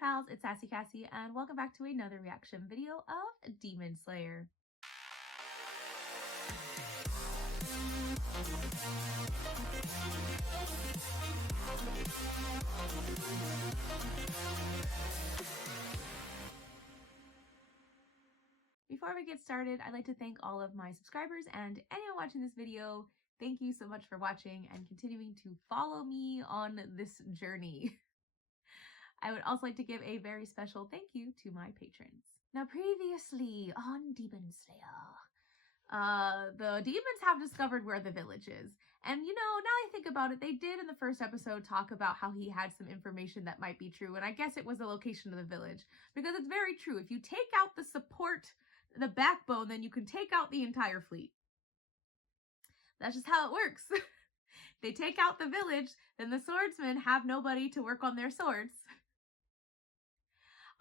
pals, it's Sassy Cassie, and welcome back to another reaction video of Demon Slayer. Before we get started, I'd like to thank all of my subscribers and anyone watching this video. Thank you so much for watching and continuing to follow me on this journey. I would also like to give a very special thank you to my patrons. Now, previously on Demon Slayer, the demons have discovered where the village is. And you know, now I think about it, they did in the first episode talk about how he had some information that might be true. And I guess it was the location of the village. Because it's very true. If you take out the support, the backbone, then you can take out the entire fleet. That's just how it works. They take out the village, then the swordsmen have nobody to work on their swords.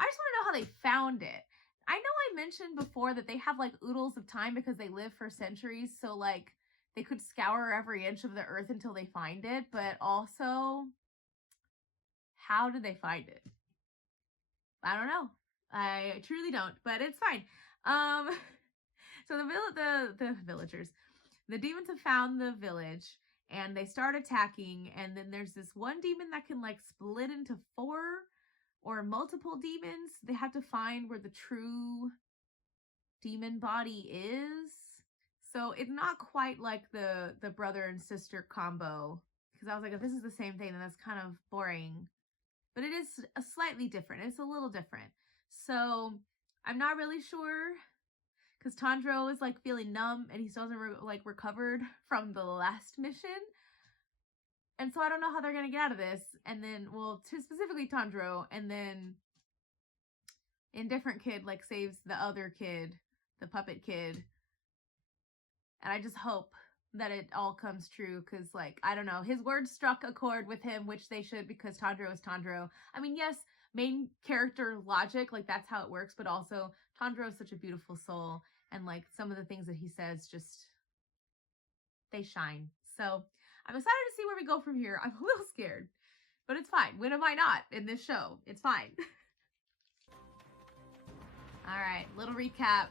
I just want to know how they found it. I know I mentioned before that they have like oodles of time because they live for centuries, so like they could scour every inch of the earth until they find it, but also, how did they find it? I don't know. I truly don't, but it's fine. So the villagers, the demons have found the village and they start attacking, and then there's this one demon that can like split into 4 or multiple demons. They have to find where the true demon body is. So it's not quite like the brother and sister combo, because I was like, if this is the same thing, then that's kind of boring. But it is a slightly different. It's a little different. So I'm not really sure, because Tanjiro is like feeling numb and he still hasn't recovered from the last mission. And so I don't know how they're going to get out of this. And then, well, specifically Tanjiro, and then Indifferent Kid like saves the other kid, the puppet kid. And I just hope that it all comes true, because like, I don't know, his words struck a chord with him, which they should, because Tanjiro is Tanjiro. I mean, yes, main character logic, like that's how it works, but also Tanjiro is such a beautiful soul, and like some of the things that he says just, they shine. So I'm excited to see where we go from here. I'm a little scared, but it's fine. When am I not in this show? It's fine. All right, little recap.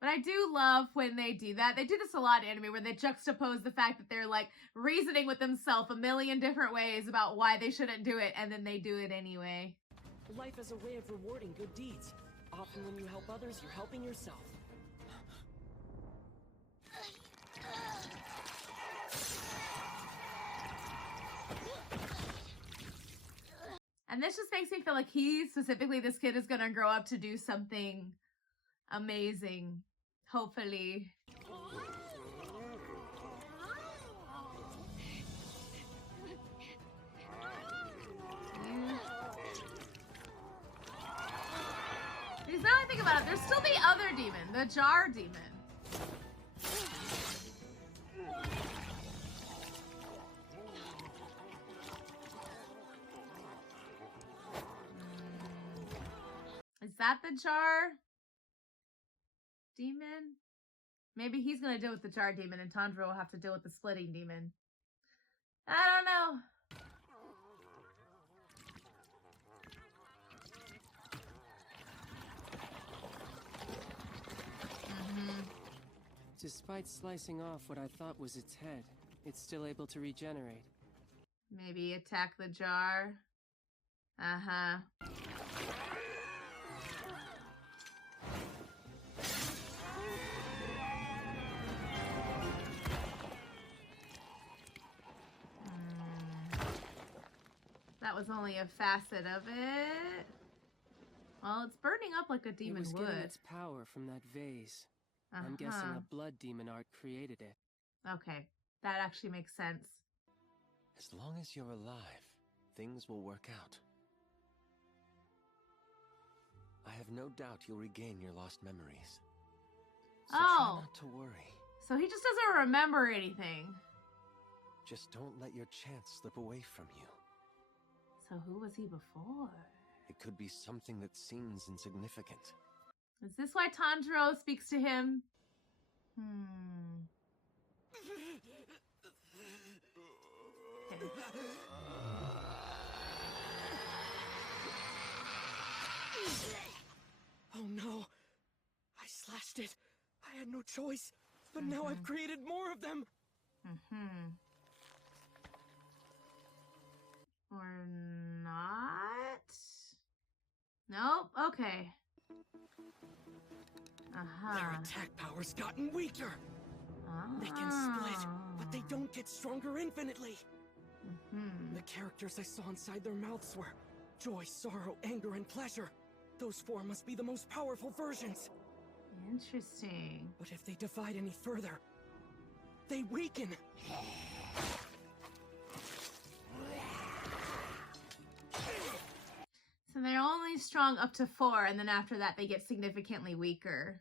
But I do love when they do that. They do this a lot in anime, where they juxtapose the fact that they're like reasoning with themselves a million different ways about why they shouldn't do it, and then they do it anyway. Life is a way of rewarding good deeds. Often when you help others, you're helping yourself. And this just makes me feel like this kid is gonna grow up to do something amazing. Hopefully. Because now I think about it, there's still the other demon, the jar demon. Is that the jar demon? Maybe he's gonna deal with the jar demon and Tanjiro will have to deal with the splitting demon. I don't know. Despite slicing off what I thought was its head, it's still able to regenerate. Maybe attack the jar. Uh-huh. That was only a facet of it. Well, it's burning up like a demon would. It was getting its power from that vase. I'm guessing a blood demon art created it. Okay, that actually makes sense. As long as you're alive, things will work out. I have no doubt you'll regain your lost memories. So try not to worry. So he just doesn't remember anything. Just don't let your chance slip away from you. So who was he before? It could be something that seems insignificant. Is this why Tanjiro speaks to him? Oh no. I slashed it. I had no choice. But now I've created more of them. Or not? Nope. Okay. Their attack power's gotten weaker. They can split, but they don't get stronger infinitely. The characters I saw inside their mouths were joy, sorrow, anger, and pleasure. Those four must be the most powerful versions. Interesting. But if they divide any further, they weaken. So they're only strong up to 4, and then after that they get significantly weaker.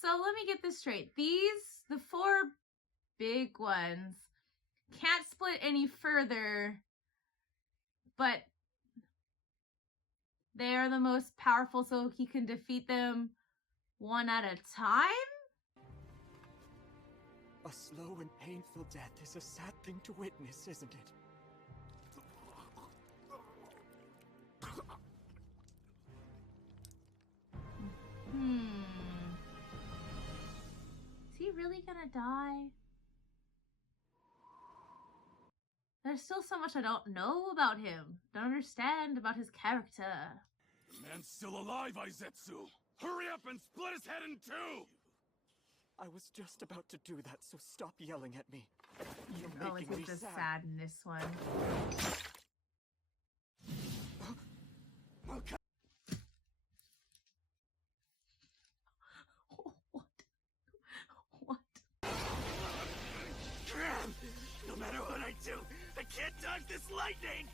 So let me get this straight. The 4 big ones can't split any further, but they are the most powerful, so he can defeat them one at a time? A slow and painful death is a sad thing to witness, isn't it? Is he really gonna die? There's still so much I don't know about him. Don't understand about his character. The man's still alive, Aizetsu! Hurry up and split his head in two! I was just about to do that, so stop yelling at me. You're Always making me just sad. sad in this one. Okay. What? No matter what I do, I can't dodge this lightning!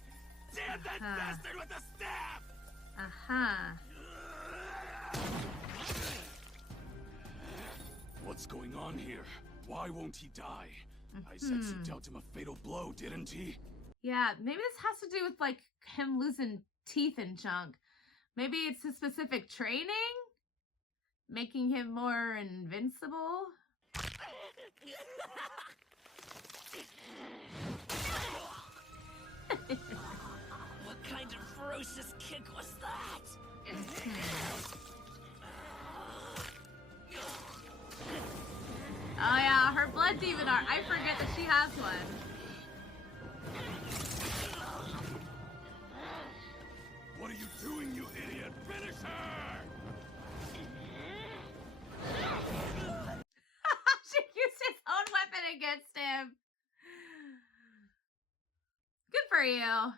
Damn that bastard with the staff! What's going on here? Why won't he die? Aizetsu dealt him a fatal blow, didn't he? Yeah, maybe this has to do with, like, him losing teeth and junk. Maybe it's his specific training? Making him more invincible? What kind of ferocious kick was that? Oh yeah, her blood demon art. I forget that she has one. What are you doing, you idiot? Finish her! She used his own weapon against him. Good for you.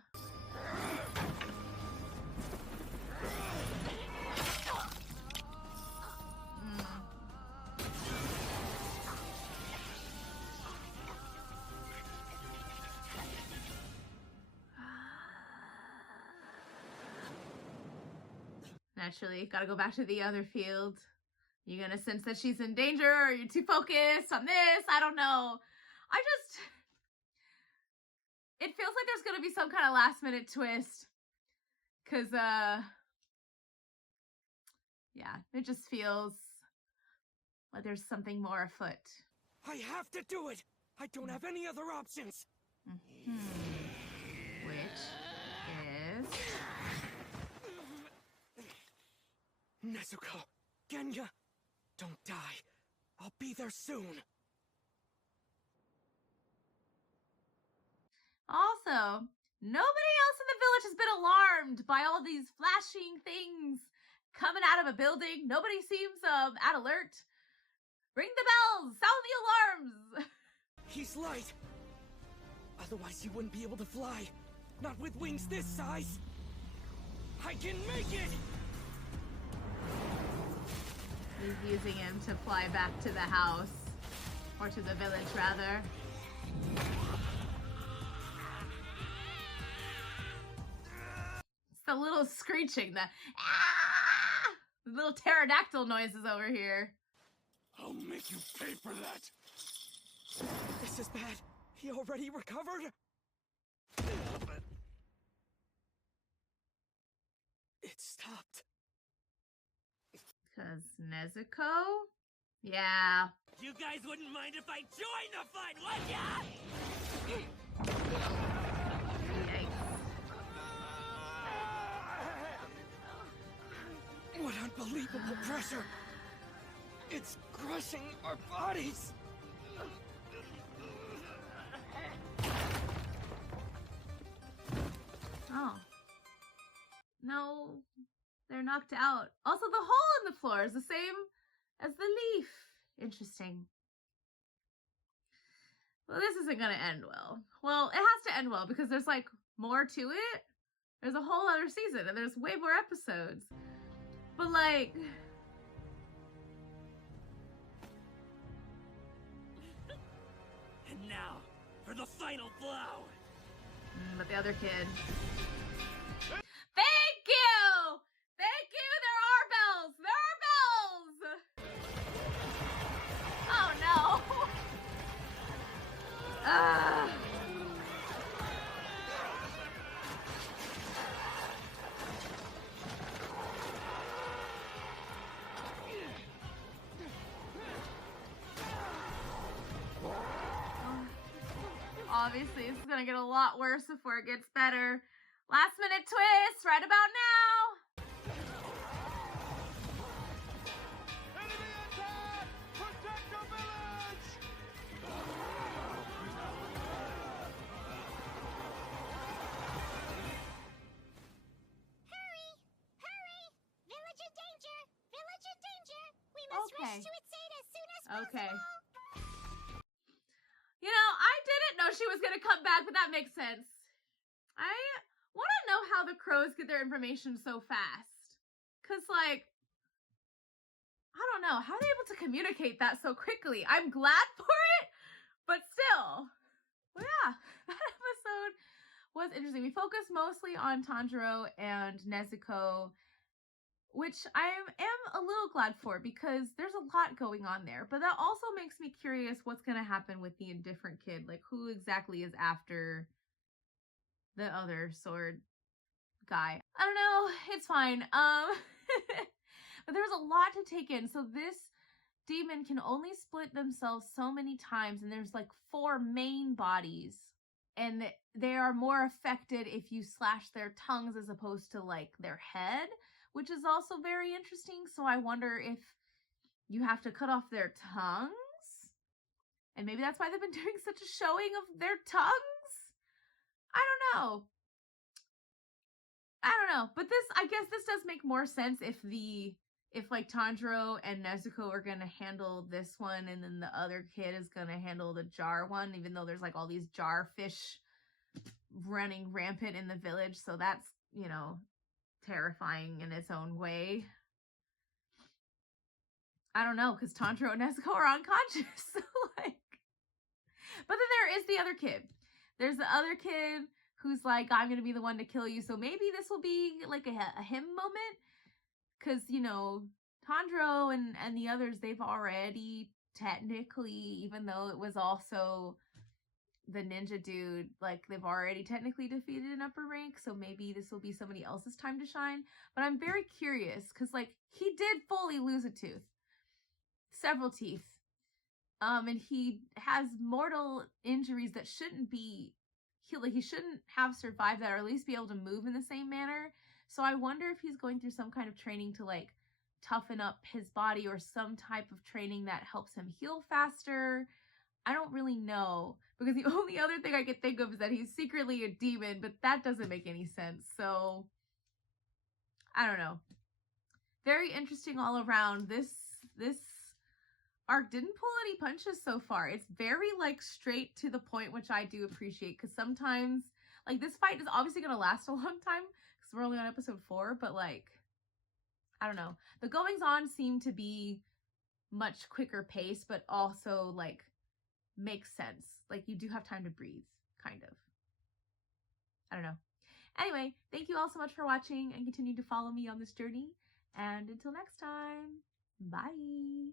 Naturally, gotta go back to the other field. You're gonna sense that she's in danger, or you're too focused on this. I don't know. It feels like there's gonna be some kind of last minute twist. Cause, yeah, it just feels like there's something more afoot. I have to do it! I don't have any other options! Which is... Nezuko, Genya, don't die. I'll be there soon. Also, nobody else in the village has been alarmed by all these flashing things coming out of a building. Nobody seems at alert. Ring the bells! Sound the alarms! He's light. Otherwise he wouldn't be able to fly. Not with wings this size. I can make it! He's using him to fly back to the house. Or to the village, rather. the little screeching, the little pterodactyl noises over here. I'll make you pay for that. This is bad. He already recovered? It stopped. Cause Nezuko? Yeah. You guys wouldn't mind if I joined the fight, would ya? Yikes. What unbelievable pressure! It's crushing our bodies! Oh. No, they're knocked out. Also, the hole in the floor is the same as the leaf. Interesting. Well, this isn't gonna end well. Well, it has to end well because there's like more to it. There's a whole other season and there's way more episodes. But like... And now, for the final blow! But the other kid... Thank you! Thank you! There are bells! There are bells! Oh no! Obviously, this is gonna get a lot worse before it gets better. Last minute twist, right about now. Enemy attack! Protect the village! Hurry! Hurry! Village in danger! Village in danger! We must rush to its aid as soon as possible! Okay. You know, I didn't know she was gonna come back, but that makes sense. I want to know how the crows get their information so fast. Cause like, I don't know, how are they able to communicate that so quickly? I'm glad for it, but still. Well, yeah, that episode was interesting. We focused mostly on Tanjiro and Nezuko, which I am a little glad for because there's a lot going on there. But that also makes me curious what's going to happen with the indifferent kid. Like, who exactly is after the other sword guy? I don't know. It's fine. But there's a lot to take in. So this demon can only split themselves so many times, and there's like 4 main bodies. And they are more affected if you slash their tongues as opposed to like their head, which is also very interesting. So I wonder if you have to cut off their tongues. And maybe that's why they've been doing such a showing of their tongues. I don't know. But this, I guess this does make more sense if like Tanjiro and Nezuko are gonna handle this one and then the other kid is gonna handle the jar one, even though there's like all these jar fish running rampant in the village. So that's, you know, terrifying in its own way. I don't know, because Tanjiro and Nezuko are unconscious. So like, but then there is the other kid. There's the other kid who's like, I'm gonna be the one to kill you. So maybe this will be like a him moment. Because, you know, Tanjiro and the others, they've already technically, even though it was also the ninja dude, like, they've already technically defeated an upper rank. So maybe this will be somebody else's time to shine. But I'm very curious because, like, he did fully lose a tooth. Several teeth. And he has mortal injuries that shouldn't be healed. Like, he shouldn't have survived that, or at least be able to move in the same manner. So I wonder if he's going through some kind of training to like toughen up his body or some type of training that helps him heal faster. I don't really know, because the only other thing I could think of is that he's secretly a demon, but that doesn't make any sense. So I don't know. Very interesting all around. This arc didn't pull any punches so far. It's very like straight to the point, which I do appreciate, because sometimes like this fight is obviously going to last a long time. We're only on episode 4, but like, I don't know. The goings on seem to be much quicker pace, but also like makes sense. Like you do have time to breathe, kind of. I don't know. Anyway, thank you all so much for watching and continue to follow me on this journey. And until next time, bye.